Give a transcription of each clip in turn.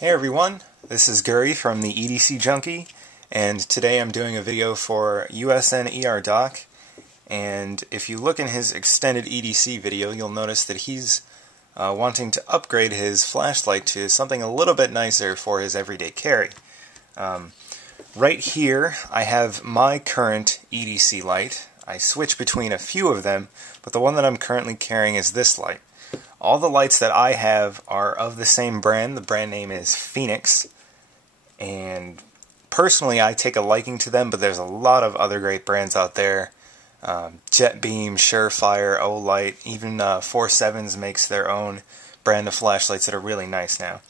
Hey everyone, this is Guri from the EDC Junkie, and today I'm doing a video for USN ER and if you look in his extended EDC video, you'll notice that he's wanting to upgrade his flashlight to something a little bit nicer for his everyday carry. Right here, I have my current EDC light. I switch between a few of them, but the one that I'm currently carrying is this light. All the lights that I have are of the same brand. The brand name is Fenix, and personally I take a liking to them, but there's a lot of other great brands out there. Jet Beam, Surefire, Olight, even 47s makes their own brand of flashlights that are really nice now.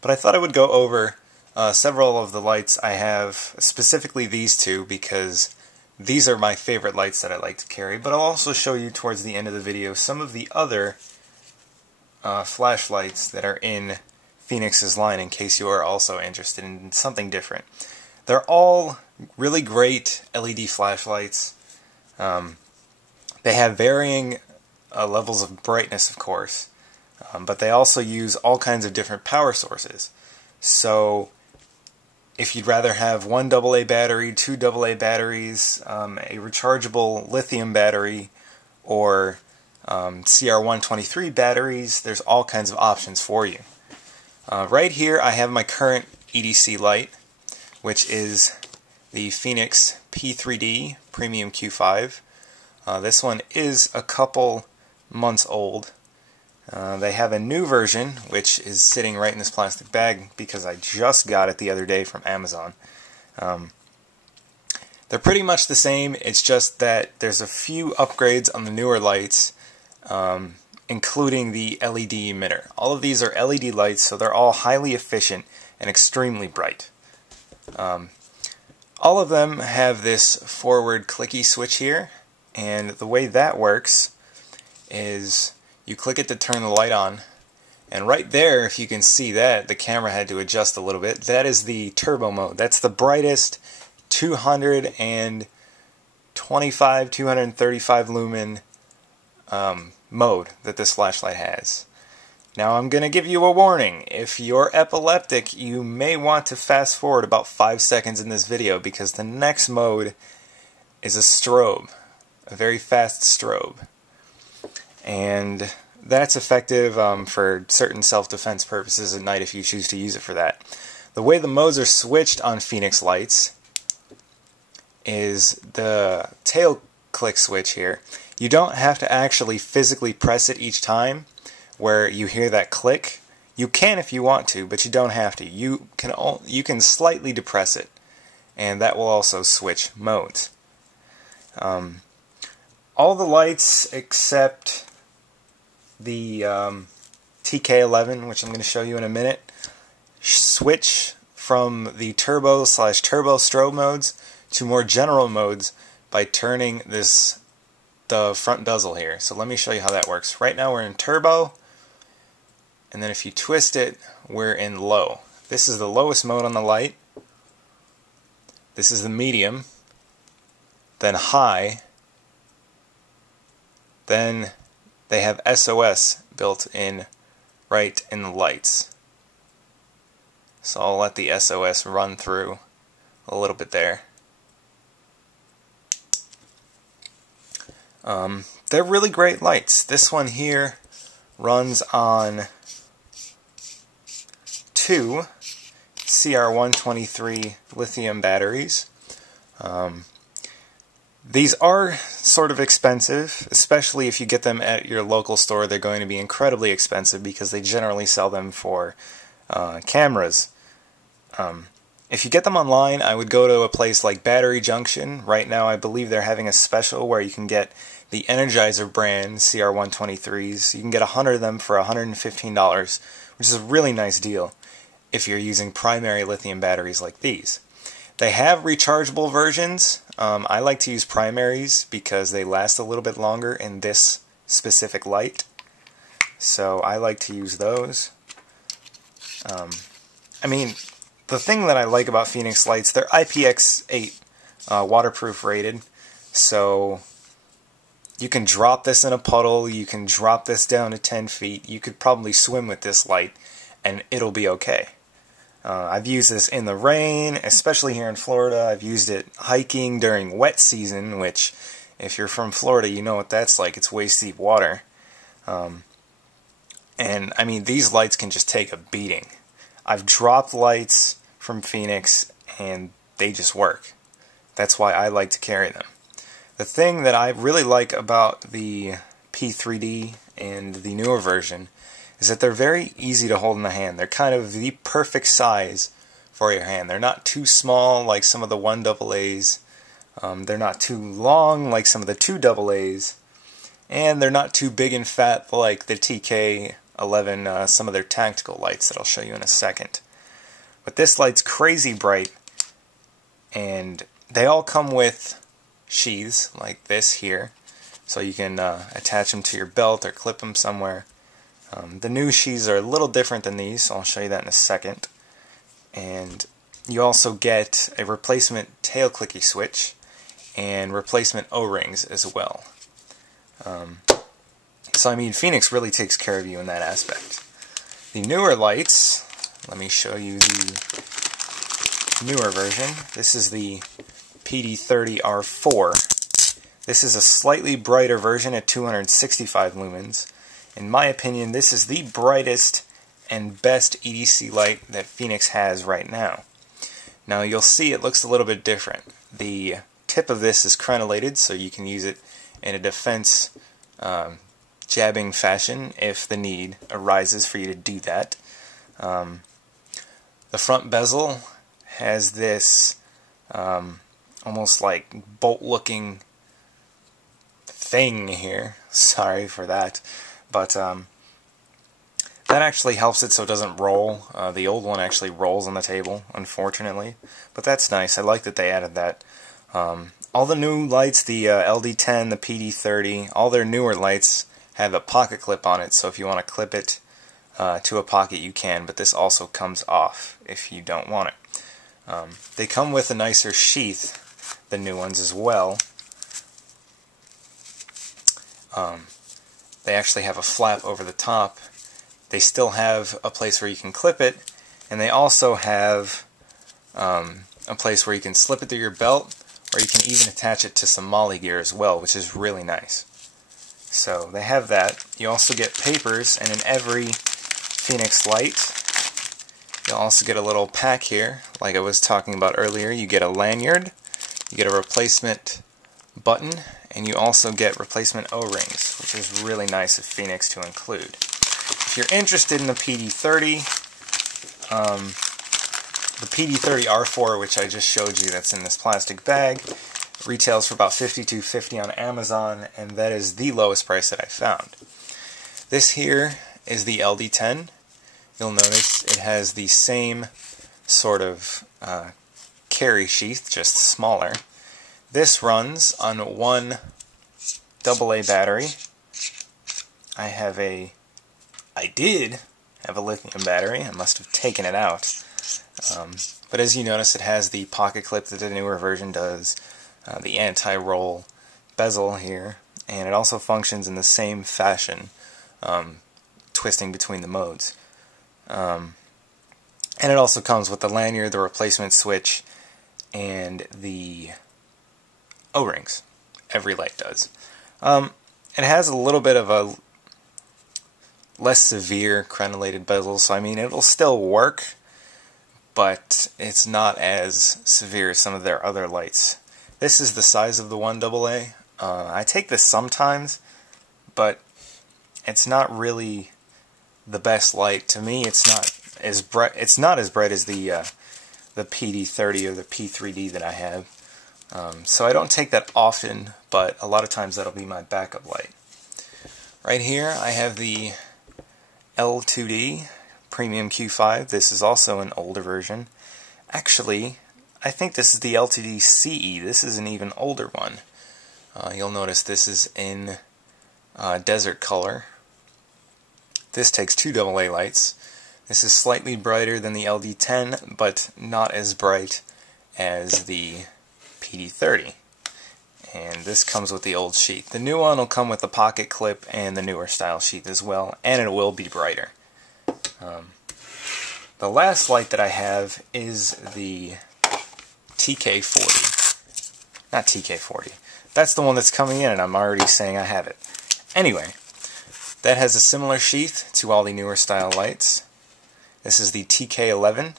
But I thought I would go over several of the lights I have, specifically these two, because these are my favorite lights that I like to carry, but I'll also show you towards the end of the video some of the other flashlights that are in Fenix's line in case you are also interested in something different. They're all really great LED flashlights. They have varying levels of brightness, of course, but they also use all kinds of different power sources. So if you'd rather have one AA battery, two AA batteries, a rechargeable lithium battery, or CR123 batteries, there's all kinds of options for you. Right here I have my current EDC light, which is the Fenix P3D Premium Q5. This one is a couple months old. They have a new version, which is sitting right in this plastic bag because I just got it the other day from Amazon. They're pretty much the same, it's just that there's a few upgrades on the newer lights, including the LED emitter. All of these are LED lights, so they're all highly efficient and extremely bright. All of them have this forward clicky switch here, and the way that works is you click it to turn the light on, and right there, if you can see that, the camera had to adjust a little bit, that is the turbo mode. That's the brightest 225, 235 lumen mode that this flashlight has. Now I'm going to give you a warning. If you're epileptic, you may want to fast forward about 5 seconds in this video because the next mode is a strobe, a very fast strobe. And that's effective for certain self-defense purposes at night if you choose to use it for that. The way the modes are switched on Fenix lights is the tail click switch here. You don't have to actually physically press it each time where you hear that click. You can if you want to, but you don't have to. You can slightly depress it, and that will also switch modes. All the lights except the TK11, which I'm going to show you in a minute, switch from the turbo/turbo strobe modes to more general modes by turning the front bezel here. So let me show you how that works. Right now we're in turbo, and then if you twist it, we're in low. This is the lowest mode on the light. This is the medium, then high, then they have SOS built in right in the lights. So I'll let the SOS run through a little bit there. They're really great lights. This one here runs on two CR123 lithium batteries. These are sort of expensive, especially if you get them at your local store. They're going to be incredibly expensive because they generally sell them for cameras. If you get them online, I would go to a place like Battery Junction. Right now I believe they're having a special where you can get the Energizer brand CR123s. You can get 100 of them for $115, which is a really nice deal if you're using primary lithium batteries like these. They have rechargeable versions. I like to use primaries because they last a little bit longer in this specific light. So I like to use those. I mean, the thing that I like about Fenix lights, they're IPX8 waterproof rated. So you can drop this in a puddle, you can drop this down to 10 feet, you could probably swim with this light and it'll be okay. I've used this in the rain, especially here in Florida. I've used it hiking during wet season, which, if you're from Florida, you know what that's like. It's waist-deep water. And, I mean, these lights can just take a beating. I've dropped lights from Fenix, and they just work. That's why I like to carry them. The thing that I really like about the P3D and the newer version is that they're very easy to hold in the hand. They're kind of the perfect size for your hand. They're not too small like some of the 1AA's. They're not too long like some of the 2AA's. And they're not too big and fat like the TK11, some of their tactical lights that I'll show you in a second. But this light's crazy bright, and they all come with sheaths like this here, so you can attach them to your belt or clip them somewhere. The new sheaths are a little different than these, so I'll show you that in a second. And you also get a replacement tail clicky switch and replacement O-rings as well. So I mean, Fenix really takes care of you in that aspect. The newer lights, let me show you the newer version. This is the PD30R4. This is a slightly brighter version at 265 lumens. In my opinion, this is the brightest and best EDC light that Fenix has right now. Now you'll see it looks a little bit different. The tip of this is crenellated, so you can use it in a defense jabbing fashion if the need arises for you to do that. The front bezel has this almost like bolt-looking thing here. Sorry for that. But that actually helps it so it doesn't roll. The old one actually rolls on the table, unfortunately. But that's nice. I like that they added that. All the new lights, the LD10, the PD30, all their newer lights have a pocket clip on it. So if you want to clip it to a pocket, you can. But this also comes off if you don't want it. They come with a nicer sheath, the new ones as well. They actually have a flap over the top. They still have a place where you can clip it, and they also have a place where you can slip it through your belt, or you can even attach it to some molly gear as well, which is really nice. So they have that. You also get papers, and in every Fenix light, you'll also get a little pack here, like I was talking about earlier. You get a lanyard, you get a replacement button, and you also get replacement O-rings, which is really nice of Fenix to include. If you're interested in the PD30, the PD30R4, which I just showed you, that's in this plastic bag, retails for about $52.50 on Amazon, and that is the lowest price that I found. This here is the LD10. You'll notice it has the same sort of carry sheath, just smaller. This runs on one AA battery. I did have a lithium battery. I must have taken it out. But as you notice, it has the pocket clip that the newer version does, the anti-roll bezel here, and it also functions in the same fashion, twisting between the modes. And it also comes with the lanyard, the replacement switch, and the O-rings. Every light does. It has a little bit of a less severe crenellated bezel, so I mean it'll still work, but it's not as severe as some of their other lights. This is the size of the 1AA. I take this sometimes, but it's not really the best light. To me, it's not as bright. It's not as bright as the PD30 or the P3D that I have. So I don't take that often, but a lot of times that'll be my backup light. Right here I have the L2D Premium Q5. This is also an older version. Actually, I think this is the L2D CE. This is an even older one. You'll notice this is in desert color. This takes two AA lights. This is slightly brighter than the LD10, but not as bright as the PD30. And this comes with the old sheath. The new one will come with the pocket clip and the newer style sheath as well, and it will be brighter. The last light that I have is the TK40. Not TK40. That's the one that's coming in, and I'm already saying I have it. Anyway, that has a similar sheath to all the newer style lights. This is the TK11.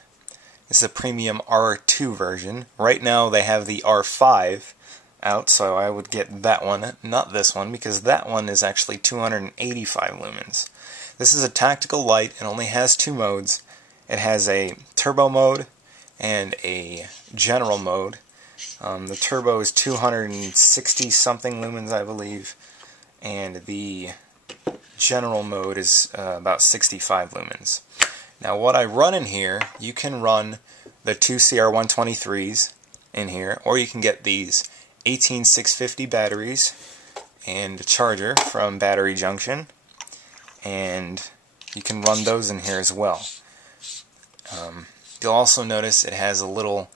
This is a premium R2 version. Right now they have the R5 out, so I would get that one, not this one, because that one is actually 285 lumens. This is a tactical light. It only has two modes. It has a turbo mode and a general mode. The turbo is 260 something lumens, I believe, and the general mode is about 65 lumens. Now what I run in here, you can run the two CR123s in here, or you can get these 18650 batteries and a charger from Battery Junction, and you can run those in here as well. You'll also notice it has a little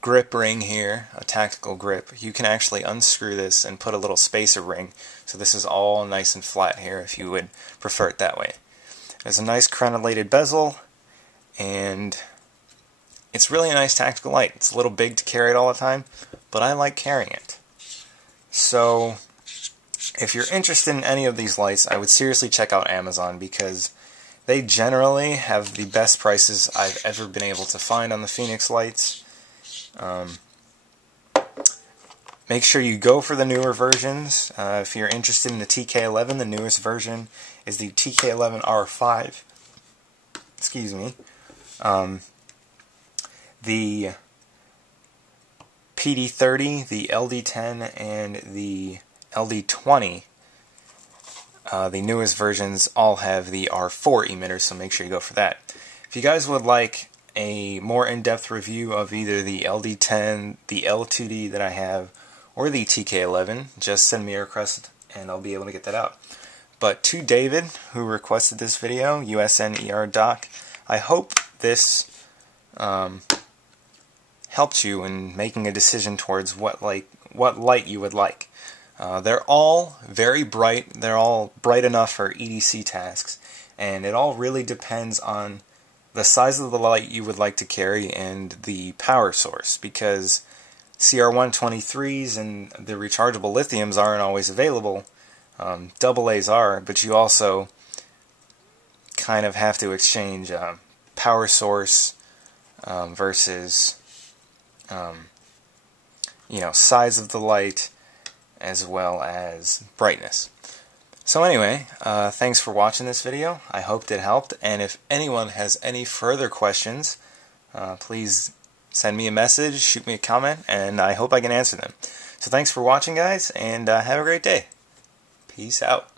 grip ring here, a tactical grip. You can actually unscrew this and put a little spacer ring, so this is all nice and flat here if you would prefer it that way. There's a nice crenellated bezel, and it's really a nice tactical light. It's a little big to carry it all the time, but I like carrying it. So if you're interested in any of these lights, I would seriously check out Amazon, because they generally have the best prices I've ever been able to find on the Fenix lights. Make sure you go for the newer versions. If you're interested in the TK11, the newest version is the TK11R5. Excuse me. The PD30, the LD10, and the LD20, the newest versions all have the R4 emitters, so make sure you go for that. If you guys would like a more in-depth review of either the LD10, the L2D that I have, or the TK11, just send me a request and I'll be able to get that out. But to David, who requested this video, USN Doc, I hope this helped you in making a decision towards what light you would like. They're all very bright. They're all bright enough for EDC tasks, and it all really depends on the size of the light you would like to carry and the power source, because CR123s and the rechargeable lithiums aren't always available. AA's are, but you also kind of have to exchange power source versus size of the light as well as brightness. So anyway, thanks for watching this video. I hope it helped, and if anyone has any further questions, please send me a message, shoot me a comment, and I hope I can answer them. So thanks for watching, guys, and have a great day. Peace out.